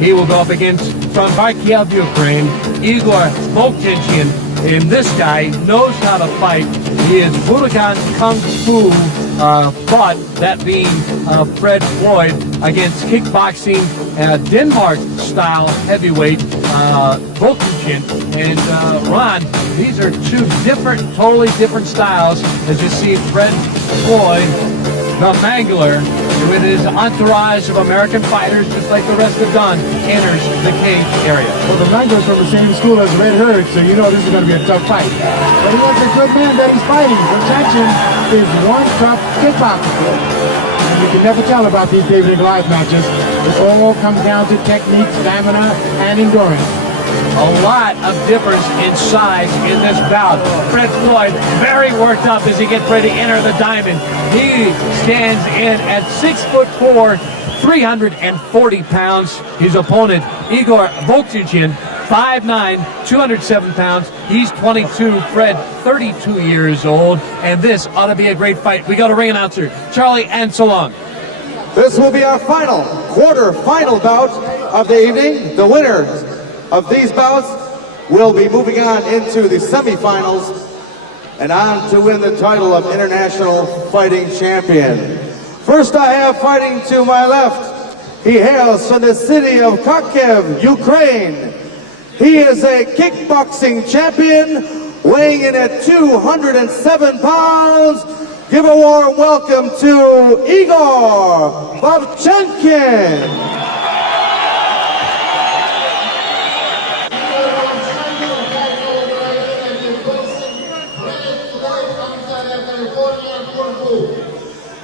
He will go up against, from Kharkiv, Ukraine, Igor Vovchancin. And this guy knows how to fight. He is Budokan Kung Fu fought, that being Fred Floyd, against kickboxing Denmark-style heavyweight Vovchancin and Ron. These are two totally different styles. As you see, Fred Floyd, the Mangler, with his entourage of American fighters, just like the rest of Don, enters the cage area. Well, the Mangler's from the same school as Red Herd, so you know this is going to be a tough fight. But he wants a good man that he's fighting. Vovchancin is one tough kickboxer. And you can never tell about these David and Goliath matches. It all comes down to technique, stamina, and endurance. A lot of difference in size in this bout. Fred Floyd very worked up as he gets ready to enter the diamond. He stands in at 6'4", 340 pounds. His opponent, Igor Vovchancin, 5'9", 207 pounds. He's 22, Fred 32 years old, and this ought to be a great fight. We got a ring announcer, Charlie Anselong. This will be our quarter-final bout of the evening. The winner of these bouts will be moving on into the semifinals and on to win the title of International Fighting Champion. First I have fighting to my left. He hails from the city of Kharkiv, Ukraine. He is a kickboxing champion, weighing in at 207 pounds. Give a warm welcome to Igor Vovchancin.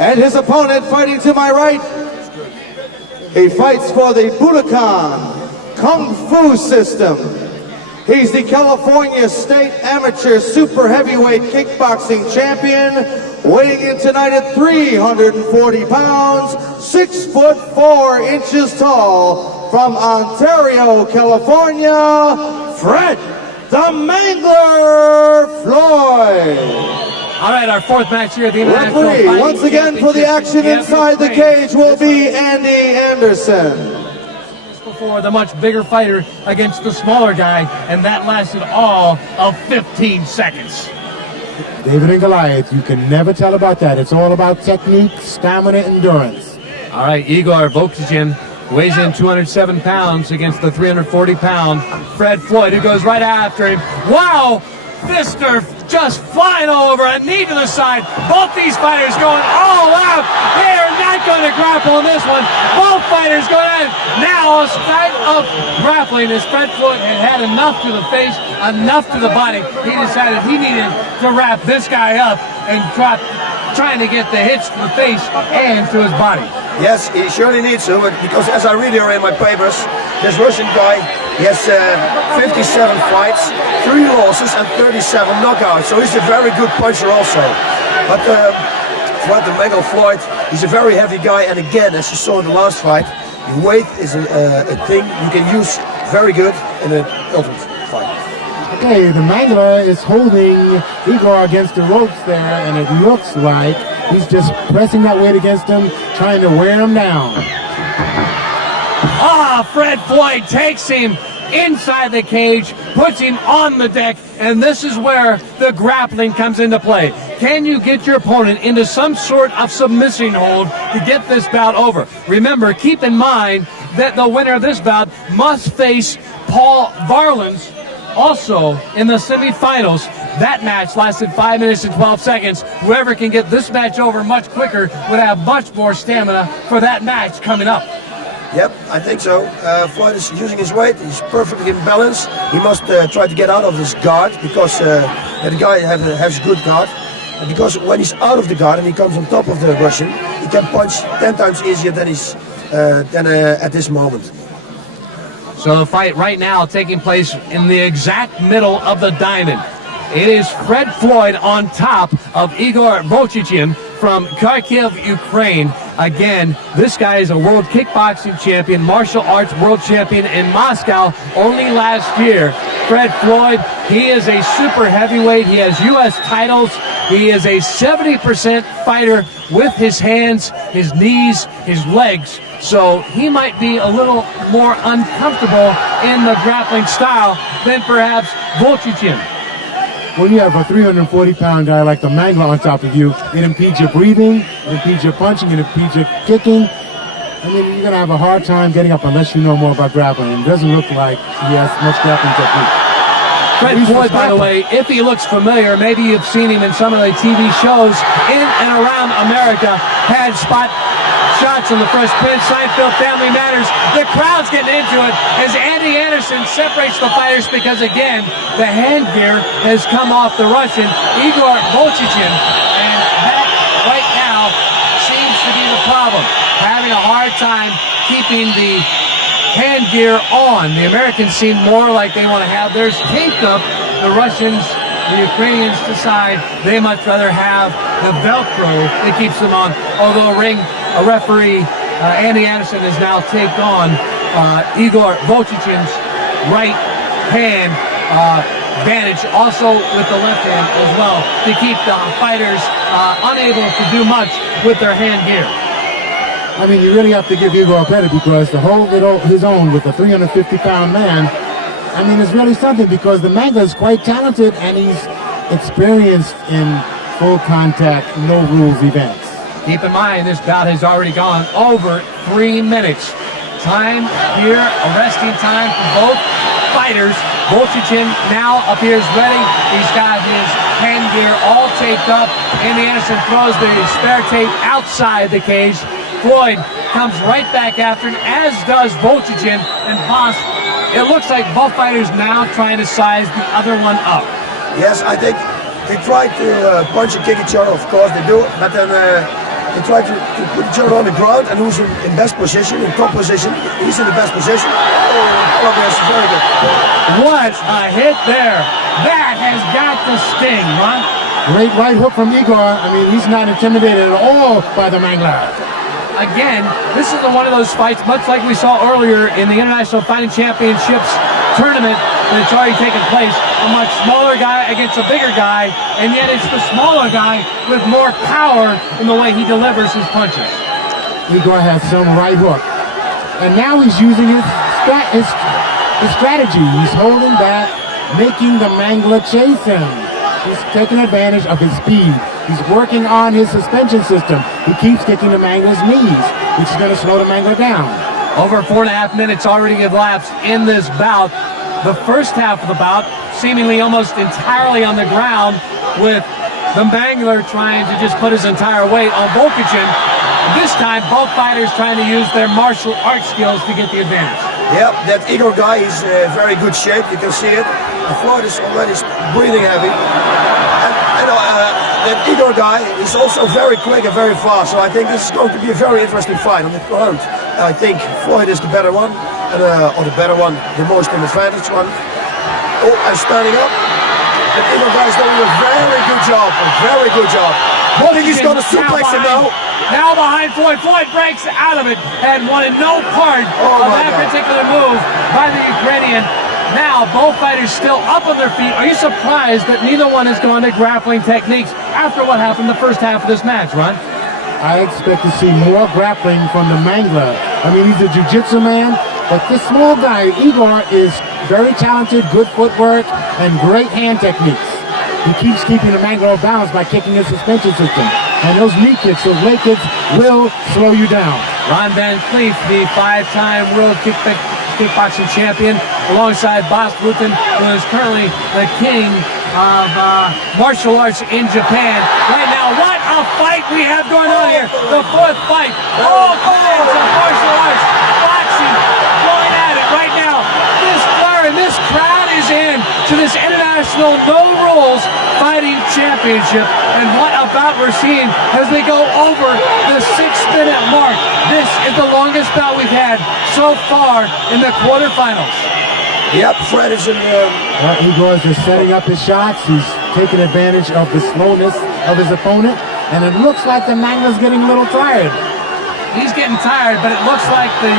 And his opponent fighting to my right, he fights for the Budokan Kung Fu system. He's the California State Amateur Super Heavyweight Kickboxing Champion, weighing in tonight at 340 pounds, 6'4" tall, from Ontario, California, Fred the Mangler Floyd. All right, our fourth match here at the International Referee, Fighting once again for the action inside the cage will be Andy Anderson. Before, the much bigger fighter against the smaller guy, and that lasted all of 15 seconds. David and Goliath, you can never tell about that. It's all about technique, stamina, endurance. All right, Igor Vovchancin weighs in 207 pounds against the 340-pound Fred Floyd, who goes right after him. Wow! Fister just flying all over, a knee to the side. Both these fighters going all out. They are not going to grapple in this one. Both fighters going out. Now a start of grappling as Fred Floyd had enough to the face, enough to the body. He decided he needed to wrap this guy up and trying to get the hits to the face and to his body. Yes, he surely needs to, because as I read here in my papers, this Russian guy, he has 57 fights, 3 losses and 37 knockouts, so he's a very good puncher also. But Fred the Mangler Floyd, he's a very heavy guy, and again, as you saw in the last fight, weight is a thing you can use very good in an ultimate fight. Okay, the Mangler is holding Igor against the ropes there, and it looks like he's just pressing that weight against him, trying to wear him down. Fred Floyd takes him inside the cage, puts him on the deck, and this is where the grappling comes into play. Can you get your opponent into some sort of submission hold to get this bout over? Remember, keep in mind that the winner of this bout must face Paul Varlins also in the semifinals. That match lasted 5 minutes and 12 seconds. Whoever can get this match over much quicker would have much more stamina for that match coming up. Yep, I think so. Floyd is using his weight. He's perfectly in balance. He must try to get out of his guard, because the guy has good guard. And because when he's out of the guard and he comes on top of the Russian, he can punch 10 times easier than at this moment. So the fight right now taking place in the exact middle of the diamond. It is Fred Floyd on top of Igor Vovchancin from Kharkiv, Ukraine. Again, this guy is a world kickboxing champion, martial arts world champion in Moscow only last year. Fred Floyd, he is a super heavyweight. He has U.S. titles. He is a 70% fighter with his hands, his knees, his legs. So he might be a little more uncomfortable in the grappling style than perhaps Vovchancin. When you have a 340-pound guy like the Mangler on top of you, it impedes your breathing, it impedes your punching, it impedes your kicking. I mean, you're going to have a hard time getting up unless you know more about grappling. It doesn't look like he has much grappling technique. Fred Floyd, by the way, if he looks familiar, maybe you've seen him in some of the TV shows in and around America, had spot shots on the Fresh Prince, Seinfeld, Family Matters. The crowd's getting into it as Andy Anderson separates the fighters because, again, the hand gear has come off the Russian, Igor Vovchancin, and that right now seems to be the problem. Having a hard time keeping the hand gear on. The Americans seem more like they want to have theirs taped up. The Russians, the Ukrainians decide they much rather have the Velcro that keeps them on. Although a referee, Andy Anderson, has now taped on Igor Vovchancin's right hand bandage, also with the left hand as well, to keep the fighters unable to do much with their hand gear. I mean, you really have to give Igor credit because to hold it his own with a 350-pound man, I mean, it's really something because the Mangler is quite talented and he's experienced in full contact, no rules events. Keep in mind, this bout has already gone over 3 minutes. Time here, arresting time for both fighters. Vovchancin now appears ready. He's got his hand gear all taped up. Andy Anderson throws the spare tape outside the cage. Floyd comes right back after him, as does Vovchancin and Haas. It looks like both fighters now trying to size the other one up. Yes, I think they try to punch and kick each other, of course they do, but then they try to put each other on the ground, and who's in best position, in top position, he's in the best position. Oh, that's very good. What a hit there. That has got to sting, Ron. Great right hook from Igor. I mean, he's not intimidated at all by the Mangler. Again, this is one of those fights, much like we saw earlier in the International Fighting Championships tournament that's already taken place. A much smaller guy against a bigger guy, and yet it's the smaller guy with more power in the way he delivers his punches. Igor has some right hook. And now he's using his strategy. He's holding back, making the Mangler chase him. He's taking advantage of his speed. He's working on his suspension system. He keeps kicking the Mangler's knees, which is going to slow the Mangler down. Over 4.5 minutes already elapsed in this bout. The first half of the bout seemingly almost entirely on the ground, with the Mangler trying to just put his entire weight on Vovchancin. This time, both fighters trying to use their martial arts skills to get the advantage. Yep, that Igor guy is in very good shape. You can see it. The Floyd is already breathing heavy. And that Igor guy is also very quick and very fast. So I think this is going to be a very interesting fight on the ground. I think Floyd is the better one, or the better one, the most advantage one. Oh, and standing up. And Igor guy is doing a very good job. A very good job. I think he's going to suplex him now. Now behind Floyd. Floyd breaks out of it and wanted no part of that particular move by the Ukrainian. Now both fighters still up on their feet. Are you surprised that neither one has gone to grappling techniques after what happened the first half of this match, Ron? I expect to see more grappling from the Mangler. I mean, he's a jiu-jitsu man, but this small guy, Igor, is very talented, good footwork, and great hand techniques. He keeps keeping the Mangler off balance by kicking his suspension system. And those knee kicks, those leg kicks, will slow you down. Ron Van Cleef, the 5-time world kickboxing champion, alongside Bas Rutten, who is currently the king of martial arts in Japan. Right now, what a fight we have going on here. The fourth fight. All kinds of martial arts. Boxing, going at it right now. This flurry, this crowd is in to this international no rules fighting championship. And what about we're seeing as they go over the 6-minute mark. This is the longest bout we've had so far in the quarterfinals. Yep, Fred is in Igor is just setting up his shots. He's taking advantage of the slowness of his opponent. And it looks like the Mangler's getting a little tired. he's getting tired, but it looks like the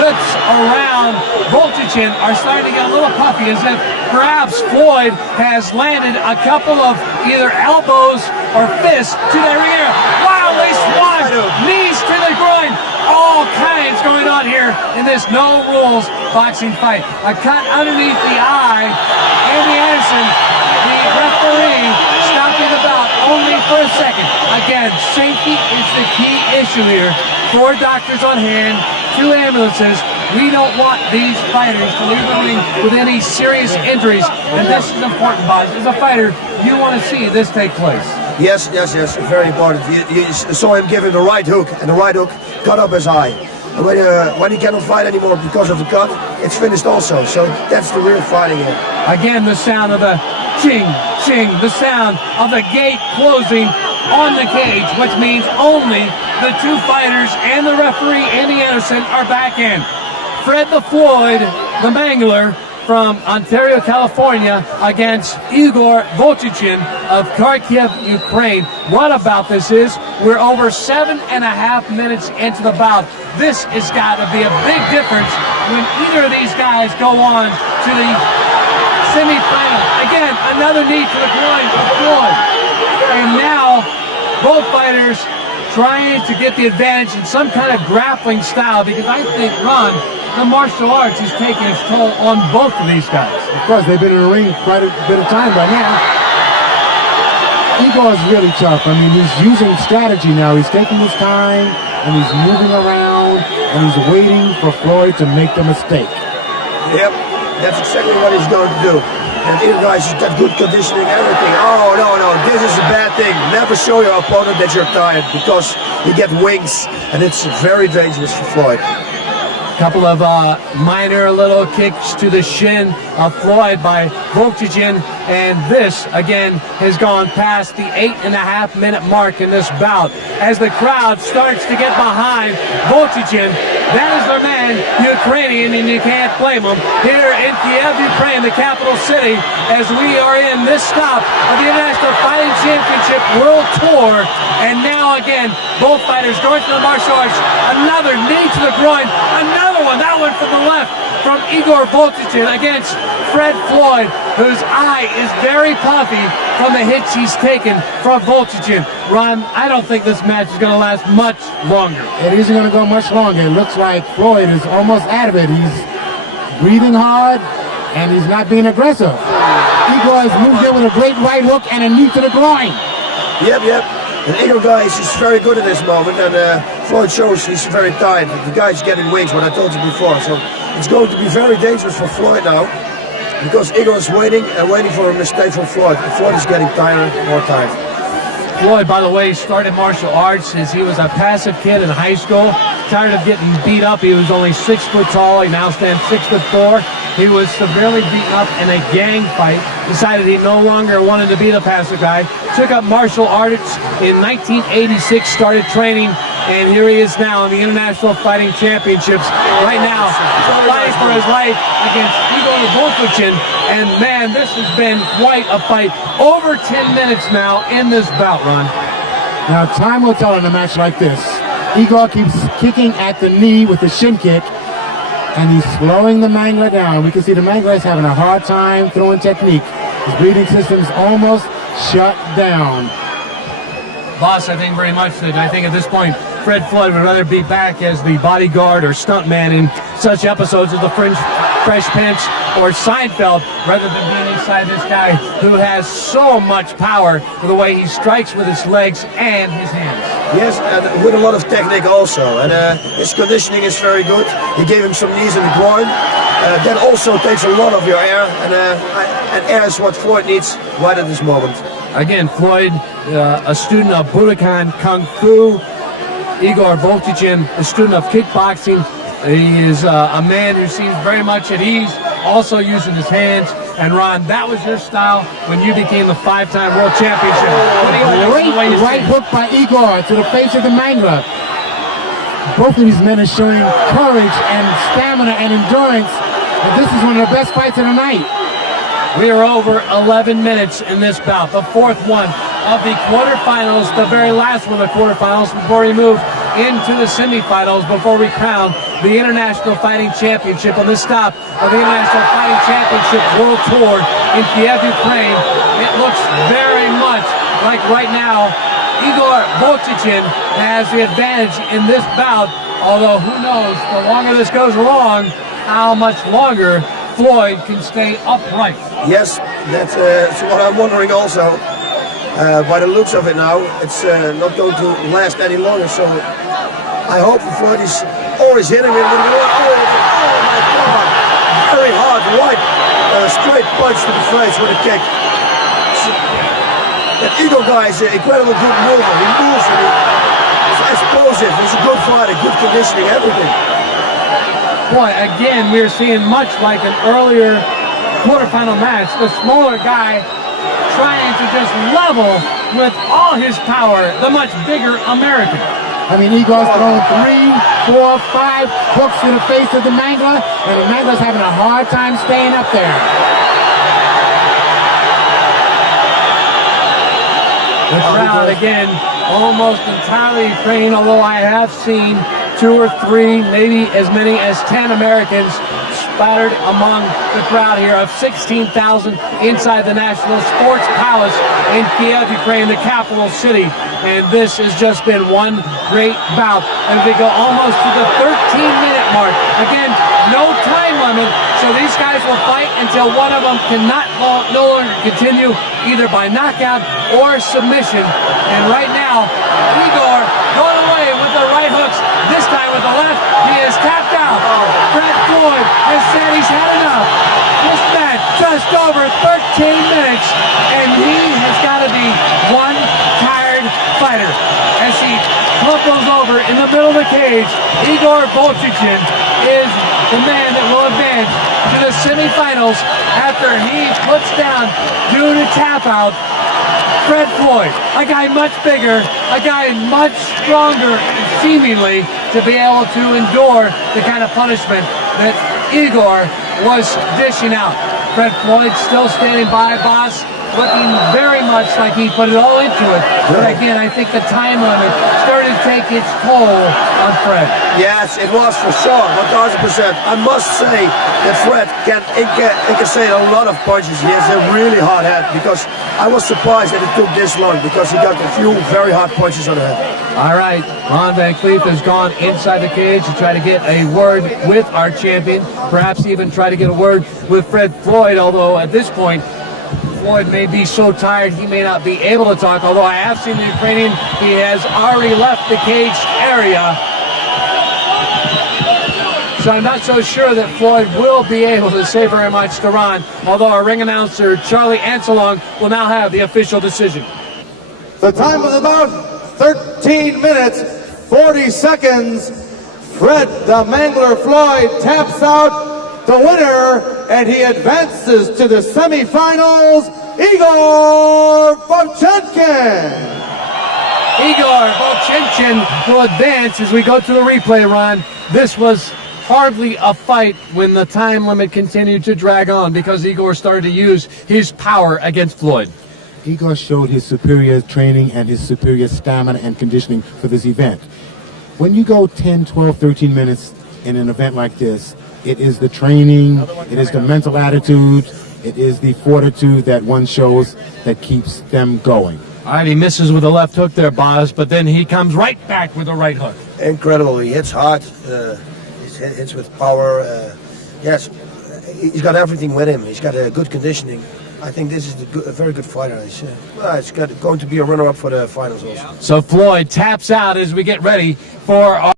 lips around Vovchancin are starting to get a little puffy, as if perhaps Floyd has landed a couple of either elbows or fists to the rear. Wow, they swung! Knees to the groin! All kinds going on here in this no rules boxing fight. A cut underneath the eye. Andy Anderson, the referee, stopping the bout only for a second. Again, safety is the key issue here. 4 doctors on hand, 2 ambulances. We don't want these fighters to leave the ring with any serious injuries, and this is important, Boz. As a fighter, you want to see this take place. Yes, very important. You saw him give him the right hook, and the right hook cut up his eye. And when he cannot fight anymore because of the cut, it's finished also. So that's the real fighting here. Again, the sound of the ching, ching, the sound of the gate closing on the cage, which means only the 2 fighters and the referee, Andy Anderson, are back in. Fred the Floyd, the Mangler, from Ontario, California, against Igor Vovchancin of Kharkiv, Ukraine. What about this is, we're over 7.5 minutes into the bout. This has got to be a big difference when either of these guys go on to the semifinal. Again, another knee to the groin of Floyd. And now, both fighters trying to get the advantage in some kind of grappling style, because I think, Ron, the martial arts is taking its toll on both of these guys. Of course, they've been in the ring quite a bit of time by now. Igor is really tough. I mean, he's using strategy now. He's taking his time, and he's moving around, and he's waiting for Floyd to make the mistake. Yep, that's exactly what he's going to do. And Igor, guys, he's got good conditioning, everything. Oh, no, this is a bad thing. Never show your opponent that you're tired, because you get wings, and it's very dangerous for Floyd. Couple of minor little kicks to the shin of Floyd by Vovchancin, and this again has gone past the 8.5 minute mark in this bout. As the crowd starts to get behind Vovchancin, that is their man, Ukrainian, and you can't blame him. Here in Kiev, Ukraine, the capital city, as we are in this stop of the International Fighting Championship World Tour, and now again, both fighters going to the martial arts. Another knee to the groin, another one, that one from the left, from Igor Vovchancin against Fred Floyd, whose eye is very puffy from the hits he's taken from Vovchancin. Ron, I don't think this match is going to last much longer. It isn't going to go much longer. It looks like Floyd is almost out of it. He's breathing hard, and he's not being aggressive. Igor has moved in with a great right hook and a knee to the groin. Yep. And Igor, guys, is very good at this moment, and Floyd shows he's very tired. The guy's getting wings, what I told you before. So it's going to be very dangerous for Floyd now, because Igor is waiting for a mistake from Floyd. Floyd is getting tired, more tired. Floyd, by the way, started martial arts as he was a passive kid in high school. Tired of getting beat up. He was only 6 foot tall. He now stands 6'4". He was severely beaten up in a gang fight. Decided he no longer wanted to be the passive guy. Took up martial arts in 1986. Started training, and here he is now in the International Fighting Championships. Right now, fighting for his life against Igor Vovchancin. And man, this has been quite a fight. Over 10 minutes now in this bout, Ron. Now, time will tell in a match like this. Igor keeps kicking at the knee with the shin kick, and he's slowing the Mangler down. We can see the Mangler is having a hard time throwing technique. His breathing system's almost shut down. Boss, I think very much that I think at this point, Fred Floyd would rather be back as the bodyguard or stuntman in such episodes as the Fresh Prince or Seinfeld, rather than being inside this guy who has so much power with the way he strikes with his legs and his hands. Yes, and with a lot of technique also, and his conditioning is very good. He gave him some knees in the groin. That also takes a lot of your air, and air is what Floyd needs right at this moment. Again, Floyd, a student of Budokan Kung Fu. Igor Vovchancin, a student of kickboxing. He is a man who seems very much at ease, also using his hands. And Ron, that was your style when you became the 5-time world championship. Great right hook by Igor to the face of the Mangler. Both of these men are showing courage and stamina and endurance. And this is one of the best fights of the night. We are over 11 minutes in this bout, the fourth one of the quarterfinals, the very last one of the quarterfinals before we move into the semifinals before we crown the International Fighting Championship on this stop of the International Fighting Championship World Tour in Kiev, Ukraine. It looks very much like right now Igor Vovchancin has the advantage in this bout, although who knows, the longer this goes along, how much longer Floyd can stay upright. Yes, that's what I'm wondering also. By the looks of it now, it's not going to last any longer, so I hope Floyd is always hitting him with oh my God, very hard, right, straight punch to the face with a kick. That Igor guy is an incredible good mover. He moves, and he's explosive, he's a good fighter, good conditioning, everything. Boy, again, we're seeing much like an earlier quarterfinal match, the smaller guy trying to just level with all his power the much bigger American. I mean, Igor's thrown 3, 4, 5 hooks to the face of the Mangler, and the Mangler's having a hard time staying up there. The crowd, again, almost entirely Ukrainian, although I have seen 2 or 3, maybe as many as 10 Americans spattered among the crowd here of 16,000 inside the National Sports Palace in Kiev, Ukraine, the capital city. And this has just been one great bout. And we go almost to the 13-minute mark. Again, no time limit, so these guys will fight until one of them cannot no longer continue, either by knockout or submission. And right now, Igor going away with the right hooks. This time with the left, he is tapped out. Fred Floyd has said he's had enough. This match just over 13 minutes, and he has got to be one tired fighter. As he crumples over in the middle of the cage, Igor Vovchancin is the man that will advance to the semifinals after he puts down, due to tap out, Fred Floyd, a guy much bigger, a guy much stronger, seemingly, to be able to endure the kind of punishment that Igor was dishing out. Fred Floyd still standing by, boss, looking very much like he put it all into it. But again, I think the time limit started to take its toll on Fred. Yes, it was for sure, 1,000%. I must say that Fred can incassate a lot of punches. He has a really hard head, because I was surprised that it took this long, because he got a few very hard punches on the head. All right, Ron Van Cleef has gone inside the cage to try to get a word with our champion, perhaps even try to get a word with Fred Floyd, although at this point, Floyd may be so tired he may not be able to talk, although I have seen the Ukrainian, he has already left the cage area. So I'm not so sure that Floyd will be able to say very much to Ron, although our ring announcer, Charlie Anselong, will now have the official decision. The time of the bout, 13 minutes, 40 seconds. Fred the Mangler Floyd taps out the winner, and he advances to the semifinals, Igor Vovchancin. Igor Vovchancin will advance as we go to the replay, Ron. This was hardly a fight when the time limit continued to drag on, because Igor started to use his power against Floyd. Igor showed his superior training and his superior stamina and conditioning for this event. When you go 10, 12, 13 minutes in an event like this, it is the training, it is the mental attitude, it is the fortitude that one shows that keeps them going. All right, he misses with a left hook there, Boz, but then he comes right back with a right hook. Incredible. He hits hard. He hits with power. Yes, he's got everything with him. He's got a good conditioning. I think this is a very good fighter. He's going to be a runner-up for the finals also. So Floyd taps out as we get ready for our